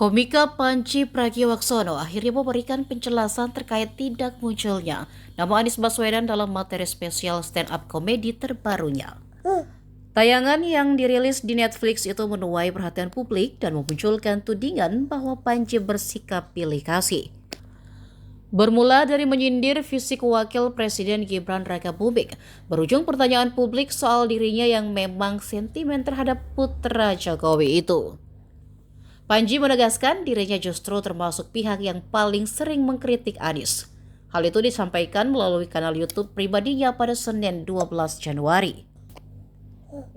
Komika Panji Pragiwaksono akhirnya memberikan penjelasan terkait tidak munculnya nama Anies Baswedan dalam materi spesial stand-up komedi terbarunya. Tayangan yang dirilis di Netflix itu menuai perhatian publik dan memunculkan tudingan bahwa Panji bersikap pilih kasih. Bermula dari menyindir fisik wakil Presiden Gibran Rakabuming, berujung pertanyaan publik soal dirinya yang memang sentimen terhadap putra Jokowi itu. Panji menegaskan dirinya justru termasuk pihak yang paling sering mengkritik Anies. Hal itu disampaikan melalui kanal YouTube pribadinya pada Senin 12 Januari.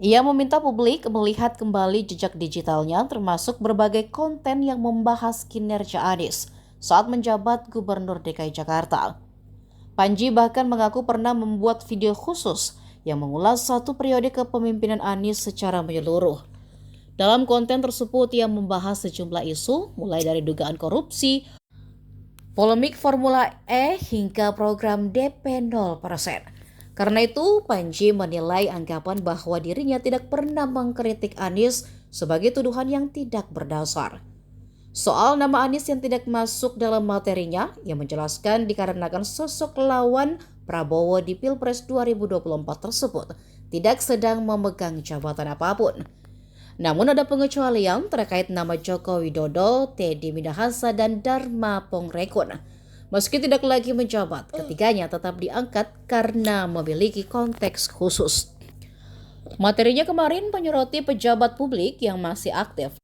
Ia meminta publik melihat kembali jejak digitalnya termasuk berbagai konten yang membahas kinerja Anies saat menjabat Gubernur DKI Jakarta. Panji bahkan mengaku pernah membuat video khusus yang mengulas satu periode kepemimpinan Anies secara menyeluruh. Dalam konten tersebut ia membahas sejumlah isu mulai dari dugaan korupsi, polemik Formula E hingga program DP 0%. Karena itu Panji menilai anggapan bahwa dirinya tidak pernah mengkritik Anies sebagai tuduhan yang tidak berdasar. Soal nama Anies yang tidak masuk dalam materinya, ia menjelaskan dikarenakan sosok lawan Prabowo di Pilpres 2024 tersebut tidak sedang memegang jabatan apapun. Namun ada pengecualian terkait nama Joko Widodo, Teddy Minahasa, dan Dharma Pongrekun. Meski tidak lagi menjabat, ketiganya tetap diangkat karena memiliki konteks khusus. Materinya kemarin menyoroti pejabat publik yang masih aktif,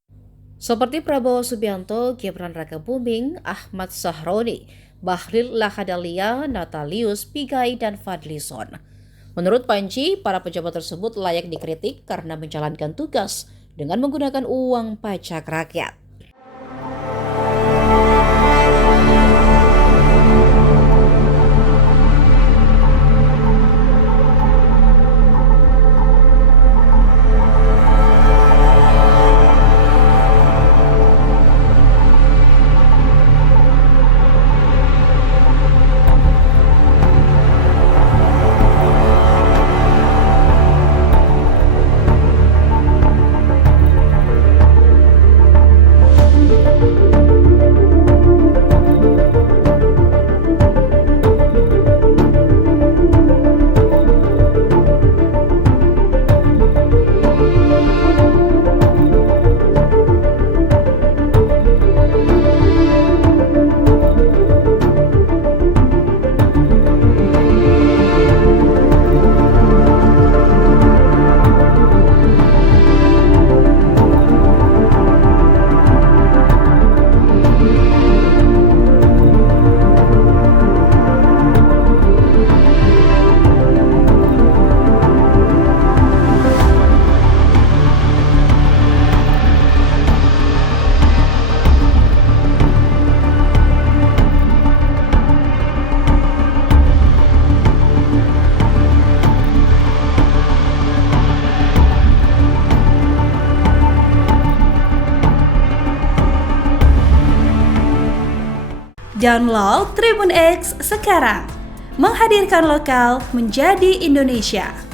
seperti Prabowo Subianto, Gibran Rakabuming, Ahmad Sahroni, Bahlil Lahadalia, Natalius Pigai, dan Fadlizon. Menurut Panji, para pejabat tersebut layak dikritik karena menjalankan tugas dengan menggunakan uang pajak rakyat. Download Tribun X sekarang, menghadirkan lokal menjadi Indonesia.